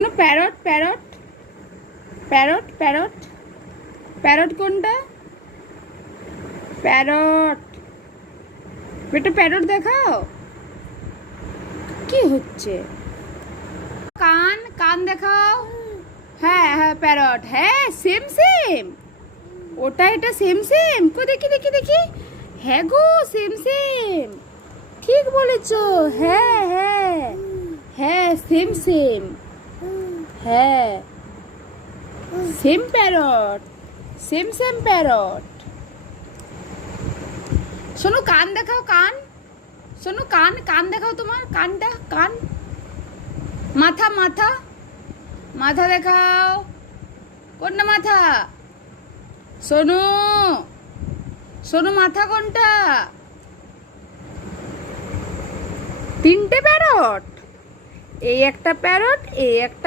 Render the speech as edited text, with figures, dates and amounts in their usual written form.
Parrot parrot parrot parrot parrot কোনটা? Parrot বেটা, parrot দেখাও। কি হচ্ছে? কান কান দেখাও। হ্যাঁ হ্যাঁ প্যারট, হ্যাঁ সেম সেম, ওটা এটা সেম সেম। কো দেখি দেখি দেখি, হ্যাঁ গো সেম সেম, ঠিক বলেছো। হ্যাঁ হ্যাঁ হ্যাঁ সেম সেম, হ্যাঁ same parrot, same same parrot. শোনো কান দেখাও, কান শোনো, কান কান দেখাও, তোমার কানটা, কান। মাথা মাথা মাথা দেখাও, কোনটা মাথা? শোনো শোনো, মাথা কোনটা? তিনটে প্যারট, এই একটা প্যারট, এই একটা